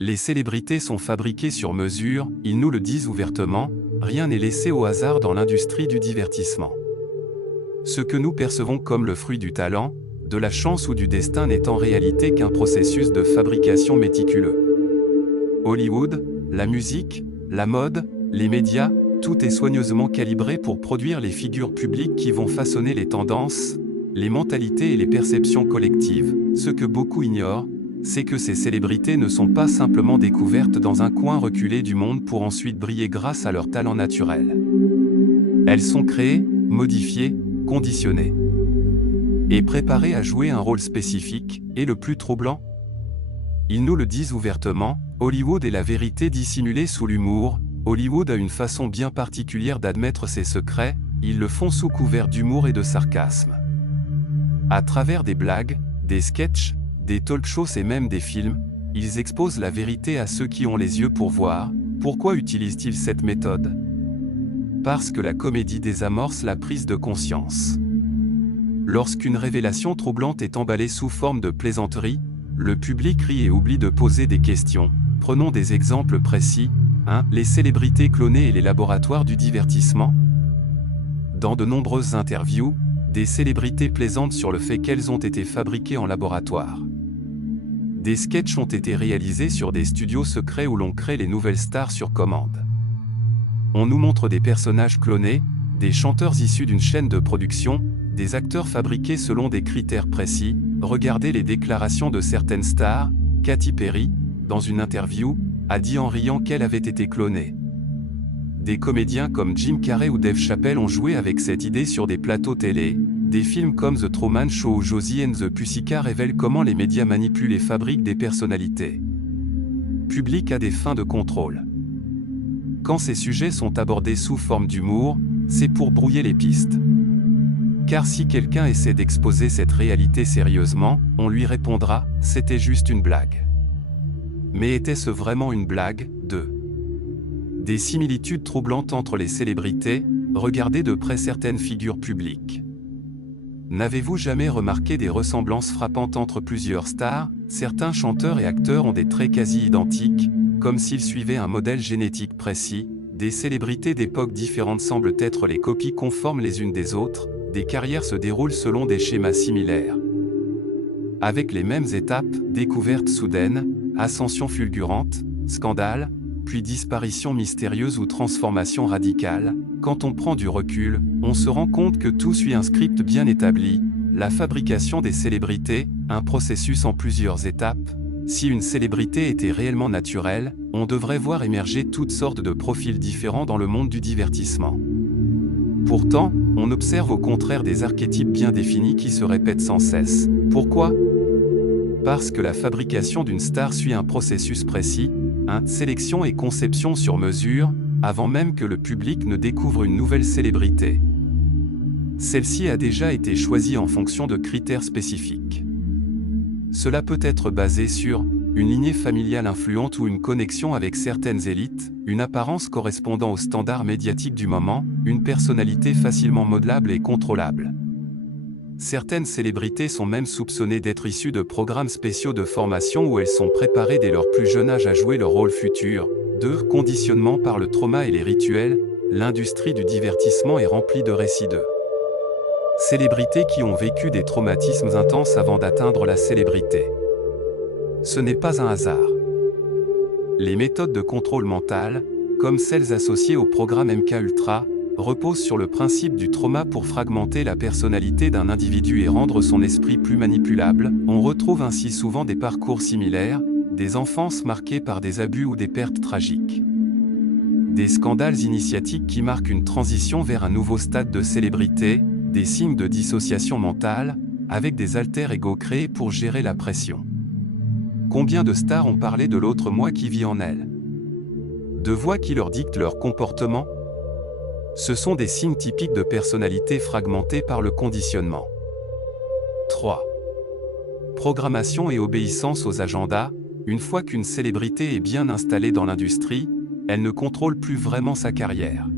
Les célébrités sont fabriquées sur mesure, ils nous le disent ouvertement, rien n'est laissé au hasard dans l'industrie du divertissement. Ce que nous percevons comme le fruit du talent, de la chance ou du destin n'est en réalité qu'un processus de fabrication méticuleux. Hollywood, la musique, la mode, les médias, tout est soigneusement calibré pour produire les figures publiques qui vont façonner les tendances, les mentalités et les perceptions collectives. Ce que beaucoup ignorent, c'est que ces célébrités ne sont pas simplement découvertes dans un coin reculé du monde pour ensuite briller grâce à leur talent naturel. Elles sont créées, modifiées, conditionnées et préparées à jouer un rôle spécifique, et le plus troublant, ils nous le disent ouvertement, Hollywood est la vérité dissimulée sous l'humour. Hollywood a une façon bien particulière d'admettre ses secrets, ils le font sous couvert d'humour et de sarcasme. À travers des blagues, des sketchs, des talk-shows et même des films, ils exposent la vérité à ceux qui ont les yeux pour voir. Pourquoi utilisent-ils cette méthode? Parce que la comédie désamorce la prise de conscience. Lorsqu'une révélation troublante est emballée sous forme de plaisanterie, le public rit et oublie de poser des questions. Prenons des exemples précis. 1. Les célébrités clonées et les laboratoires du divertissement. Dans de nombreuses interviews, des célébrités plaisantent sur le fait qu'elles ont été fabriquées en laboratoire. Des sketchs ont été réalisés sur des studios secrets où l'on crée les nouvelles stars sur commande. On nous montre des personnages clonés, des chanteurs issus d'une chaîne de production, des acteurs fabriqués selon des critères précis. Regardez les déclarations de certaines stars. Katy Perry, dans une interview, a dit en riant qu'elle avait été clonée. Des comédiens comme Jim Carrey ou Dave Chappelle ont joué avec cette idée sur des plateaux télé. Des films comme The Truman Show ou Josie and the Pussycats révèlent comment les médias manipulent et fabriquent des personnalités publiques à des fins de contrôle. Quand ces sujets sont abordés sous forme d'humour, c'est pour brouiller les pistes. Car si quelqu'un essaie d'exposer cette réalité sérieusement, on lui répondra « c'était juste une blague ». Mais était-ce vraiment une blague? 2. Des similitudes troublantes entre les célébrités, regardez de près certaines figures publiques. N'avez-vous jamais remarqué des ressemblances frappantes entre plusieurs stars? Certains chanteurs et acteurs ont des traits quasi identiques, comme s'ils suivaient un modèle génétique précis. Des célébrités d'époques différentes semblent être les copies conformes les unes des autres. Des carrières se déroulent selon des schémas similaires. Avec les mêmes étapes, découverte soudaine, ascension fulgurante, scandale, puis disparition mystérieuse ou transformation radicale. Quand on prend du recul, on se rend compte que tout suit un script bien établi. La fabrication des célébrités, un processus en plusieurs étapes. Si une célébrité était réellement naturelle, on devrait voir émerger toutes sortes de profils différents dans le monde du divertissement. Pourtant, on observe au contraire des archétypes bien définis qui se répètent sans cesse. Pourquoi? Parce que la fabrication d'une star suit un processus précis, sélection et conception sur mesure, avant même que le public ne découvre une nouvelle célébrité. Celle-ci a déjà été choisie en fonction de critères spécifiques. Cela peut être basé sur une lignée familiale influente ou une connexion avec certaines élites, une apparence correspondant aux standards médiatiques du moment, une personnalité facilement modelable et contrôlable. Certaines célébrités sont même soupçonnées d'être issues de programmes spéciaux de formation où elles sont préparées dès leur plus jeune âge à jouer leur rôle futur. 2. Conditionnement par le trauma et les rituels, l'industrie du divertissement est remplie de récits de célébrités qui ont vécu des traumatismes intenses avant d'atteindre la célébrité. Ce n'est pas un hasard. Les méthodes de contrôle mental, comme celles associées au programme MKUltra, reposent sur le principe du trauma pour fragmenter la personnalité d'un individu et rendre son esprit plus manipulable. On retrouve ainsi souvent des parcours similaires, des enfances marquées par des abus ou des pertes tragiques. Des scandales initiatiques qui marquent une transition vers un nouveau stade de célébrité, des signes de dissociation mentale, avec des alter-ego créés pour gérer la pression. Combien de stars ont parlé de l'autre moi qui vit en elles? De voix qui leur dictent leur comportement? Ce sont des signes typiques de personnalité fragmentée par le conditionnement. 3. Programmation et obéissance aux agendas. Une fois qu'une célébrité est bien installée dans l'industrie, elle ne contrôle plus vraiment sa carrière.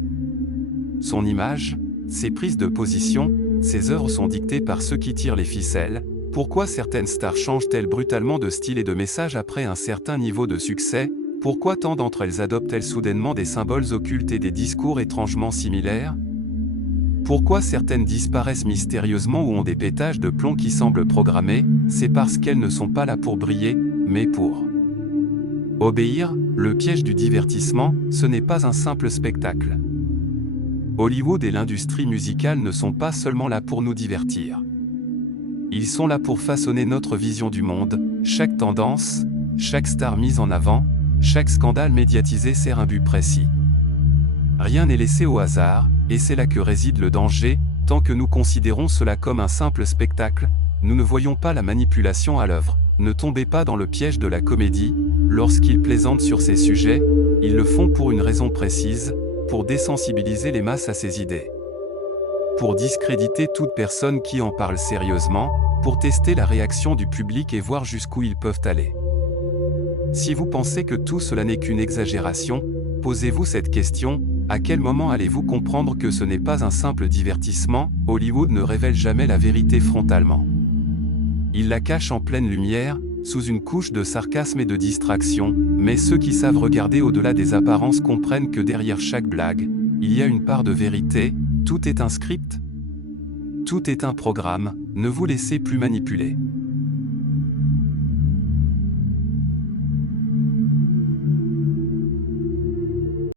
Son image, ses prises de position, ses œuvres sont dictées par ceux qui tirent les ficelles. Pourquoi certaines stars changent-elles brutalement de style et de message après un certain niveau de succès? Pourquoi tant d'entre elles adoptent-elles soudainement des symboles occultes et des discours étrangement similaires? Pourquoi certaines disparaissent mystérieusement ou ont des pétages de plomb qui semblent programmés? C'est parce qu'elles ne sont pas là pour briller, mais pour obéir. Le piège du divertissement, ce n'est pas un simple spectacle. Hollywood et l'industrie musicale ne sont pas seulement là pour nous divertir. Ils sont là pour façonner notre vision du monde. Chaque tendance, chaque star mise en avant, chaque scandale médiatisé sert un but précis. Rien n'est laissé au hasard, et c'est là que réside le danger. Tant que nous considérons cela comme un simple spectacle, nous ne voyons pas la manipulation à l'œuvre. Ne tombez pas dans le piège de la comédie. Lorsqu'ils plaisantent sur ces sujets, ils le font pour une raison précise, pour désensibiliser les masses à ces idées, pour discréditer toute personne qui en parle sérieusement, pour tester la réaction du public et voir jusqu'où ils peuvent aller. Si vous pensez que tout cela n'est qu'une exagération, posez-vous cette question: à quel moment allez-vous comprendre que ce n'est pas un simple divertissement? Hollywood ne révèle jamais la vérité frontalement. Il la cache en pleine lumière, sous une couche de sarcasme et de distraction, mais ceux qui savent regarder au-delà des apparences comprennent que derrière chaque blague, il y a une part de vérité. Tout est un script, tout est un programme. Ne vous laissez plus manipuler.